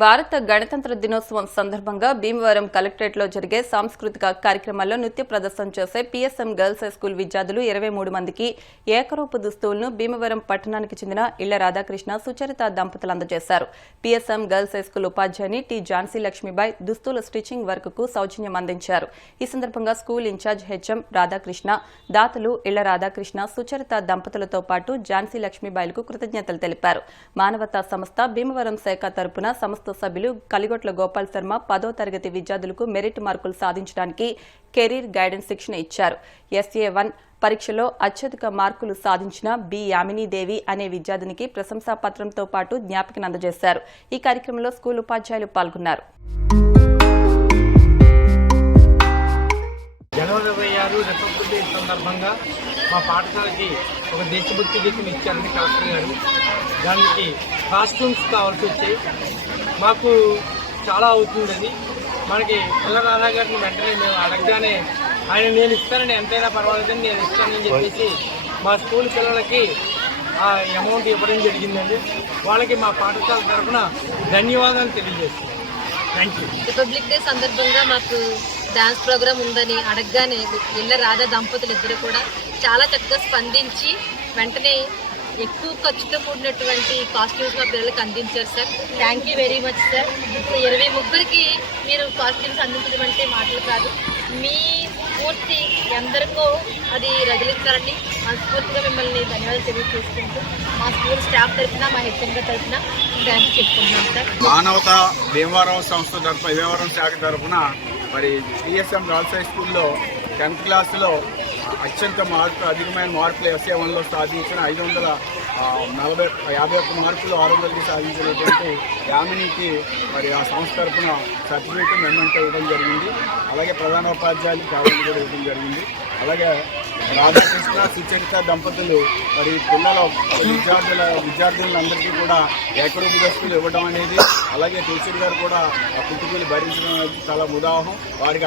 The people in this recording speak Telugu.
భారత గణతంత్ర దినోత్సవం సందర్భంగా భీమవరం కలెక్టరేట్లో జరిగే సాంస్కృతిక కార్యక్రమాల్లో నృత్య ప్రదర్శన చేసే పీఎస్ఎం గర్ల్స్ హై స్కూల్ విద్యార్థులు 23 మందికి ఏకరూప దుస్తులను భీమవరం పట్టణానికి చెందిన ఇళ్ల రాధాకృష్ణ సుచరిత దంపతులు అందజేశారు. పీఎస్ఎం గర్ల్స్ హై స్కూల్ ఉపాధ్యాయుని టి ఝాన్సీ లక్ష్మీబాయి దుస్తుల స్టిచ్చింగ్ వర్క్ కు సౌజన్యం అందించారు. ఈ సందర్భంగా స్కూల్ ఇన్ఛార్జ్ హెచ్ఎం రాధాకృష్ణ, దాతలు ఇళ్ల రాధాకృష్ణ, సుచరిత దంపతులతో పాటు ఝాన్సీ లక్ష్మీబాయిలకు కృతజ్ఞతలు తెలిపారు. మానవతా సంస్థ భీమవరం శాఖ తరపున సంస్థ సభ్యులు కలిగొట్ల గోపాల్ శర్మ 10వ తరగతి విద్యార్థులకు మెరిట్ మార్కులు సాధించడానికి కెరీర్ గైడెన్స్ శిక్షణ ఇచ్చారు. SA1 పరీక్షలో అత్యధిక మార్కులు సాధించిన బి యామినీదేవి అనే విద్యార్థినికి ప్రశంసా పత్రంతో పాటు జ్ఞాపికను అందజేశారు. ఈ కార్యక్రమంలో స్కూల్ ఉపాధ్యాయులు పాల్గొన్నారు. జనవరి 26 రిపబ్లిక్ డే సందర్భంగా మా పాఠశాలకి ఒక దేశభక్తి గీతం ఇచ్చారని కలెక్టర్ గారు. దానికి కాస్ట్యూమ్స్ కావాల్సి వచ్చాయి. మాకు చాలా అవుతుంది. అది మనకి పిల్ల రాధా గారిని వెంటనే మేము అడగగానే ఆయన నేను ఇస్తానని ఎంతైనా పర్వాలేదని నేను ఇస్తానని చెప్పేసి మా స్కూల్ పిల్లలకి ఆ అమౌంట్ ఇవ్వడం జరిగిందండి. వాళ్ళకి మా పాఠశాల తరఫున ధన్యవాదాలు తెలియజేస్తాం. Thank you. రిపబ్లిక్ డే సందర్భంగా మాకు డాన్స్ ప్రోగ్రామ్ ఉందని అడగగానే ఇళ్ల రాధా దంపతులు ఇద్దరు కూడా చాలా చక్కగా స్పందించి వెంటనే ఎక్కువ ఖర్చుతో కూడినటువంటి కాస్ట్యూమ్స్ మా పిల్లలకి అందించారు sir. Thank you very much sir. 23 మీరు కాస్ట్యూమ్స్ అందించడం అంటే మాటలు కాదు. మీ స్ఫూర్తి ఎందరికో అది రగిలించాలని మనస్ఫూర్తిగా మిమ్మల్ని ధన్యవాదాలు తెలియజేసుకుంటూ మా స్కూల్ స్టాఫ్ తరఫున మా హెచ్ఎంగా తరఫున థ్యాంక్ చెప్పుకుంటున్నాం సార్. మానవతా భీమవరం సంస్థ తరఫున భీమవరం శాఖ తరఫున మరి పిఎస్ఎం గర్ల్స్ హై స్కూల్లో 10th క్లాస్లో అత్యంత అధికమైన మార్కులు SA1లో సాధించిన 551 మార్కులు 600కి సాధించినటువంటి యామినికి మరి ఆ సంస్థ తరఫున సర్టిఫికేట్ మెమెంట్ ఇవ్వడం జరిగింది. అలాగే ప్రధానోపాధ్యాయులు కావాలి కూడా ఇవ్వడం జరిగింది. అలాగే రాధాకృష్ణ సుచరిత దంపతులు మరి పిల్లల విద్యార్థులందరికీ కూడా ఏకరూప దుస్తులు ఇవ్వడం అనేది, అలాగే టీచర్ గారు కూడా ఆ పుట్టుకలు భరించడం అనేది చాలా ఉదాహరణ. వారికి